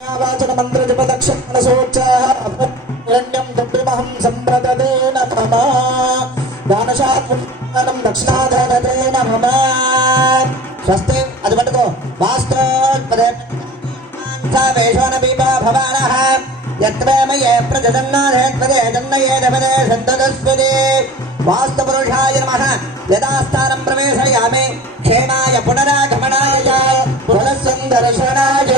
वाचन मंत्र जप दक्षिण सोच्चारण्यं दक्षिणमहं संप्रदते नमः दानशात्मनं दक्षिणाधनते नमः स्वस्ति అది పట్టుకో వాస్తోత్పదే సావేషోన బిబా భవానః యత్రేమయే ప్రజదన్నాధేత్పదే జన్నయేదపదే సంతదస్పదే వాస్తపురుషాయ నమః యదాస్థానం ప్రవేశయామి క్షేమాయ పునరాగమనాయ పునఃసందర్శనాయ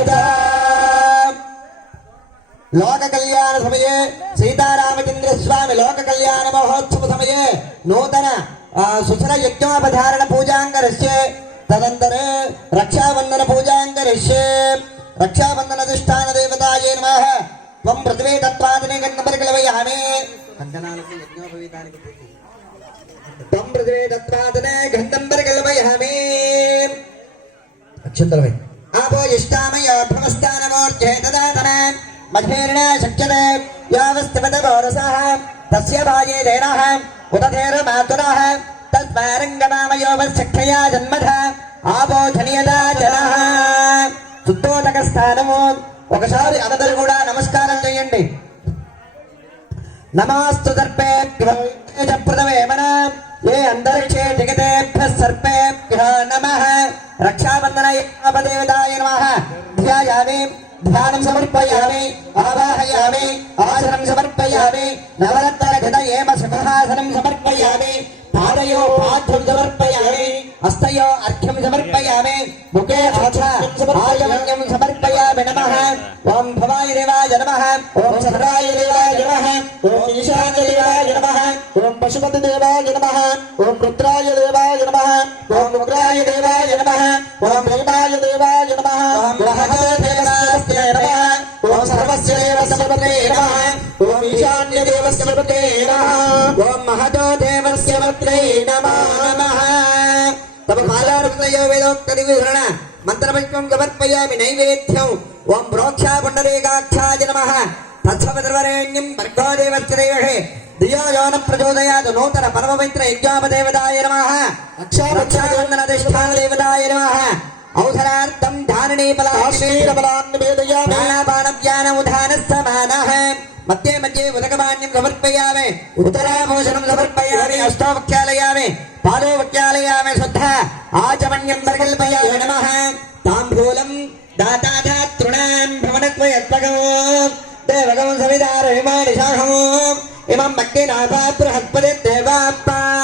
लोक कल्याण समये सीतारामचंद्र स्वामी लोक कल्याण महोत्सव समये नूतन सुसर यज्ञोपधारण पूजांकरस्य तदंतर रक्षाबंधन पूजांकरस्य रक्षाबंधन अधिष्ठान देवताये नमः त्वं पृथ्वी तत्त्वादिने गन्धर्वकलवयामि कंचनालस्य यज्ञोपवीतानि त्वं पृथ्वी तत्त्वादिने गन्धर्वकलवयामि अक्षंतरवै आपो इष्टामय भवस्थानमूर्ते तदातन मधेर्णे शक्यते यावस्तिपदगौरसः तस्य भाये धेनः उदधेर्मातुरः तस्मारङ्गमामयो वत्सख्यया जन्मधा आबोधनीयता जनः శుద్ధోదకస్థానము ఒకసారి అందరూ కూడా నమస్కారం చేయండి. నమస్తు దర్పేభ్యో ప్రథమేమన ఏ అంతరిక్షే జగదేభ్యః సర్పేభ్యో నమః రక్షాబంధన దేవతాయ నమః ధ్యాయామి ध्यानं समर्पयामि आवाहयामि आसनं समर्पयामि नवरत्न घटयेम सुखासनं समर्पयामि पादयो पाद्यं समर्पयामि हस्तयो अर्घ्यं समर्पयामि मुखे आचमन्यं समर्पयामि नमः ओं भवाय देवाय नमः ओं सहराय देवाय नमः ओं ईशान्य देवाय नमः ओं पशुपति देवाय नमः ओं रुद्राय देवाय नमः ओं उग्राय देवाय नमः ओं भीमाय देवाय नमः ओं महदेवाय नमः ओं सर्वस्य देवस्य नमः ओं ईशान्य देवस्य नमः ओं महदो देवस्य नमः तब बालारुक्तयो वेदोक्तरि विवरण मंत्रपुष्पं समर्पयामि नैवेद्यं ओं प्रोक्षा पुण्डरीकाक्षाय नमः तत्सवितुर्वरेण्यं भर्गो देवस्य देवहे धियो यो न प्रचोदयात् नूतन परमपवित्र यज्ञोपदेवताय नमः रक्षाबन्धन अधिष्ठान देवताय नमः औषधार्थं धारणे फलाश्रीरबलान् निवेदयामि नानापानव्यानमुधानस्समानः मध्ये मध्ये उदकमान्यं समर्पयामि उत्तराभूषणं समर्पयामि अष्टोपख्यालयामि पादोपख्यालयामि शुद्ध आचमन्यं परिकल्पयामि नमः ताम्बूलं दाताधातॄणां भवनत्वयत्वगो देवगं सविदार विमानिशाहम् इमं भक्तिनाथा बृहस्पति देवाप्पा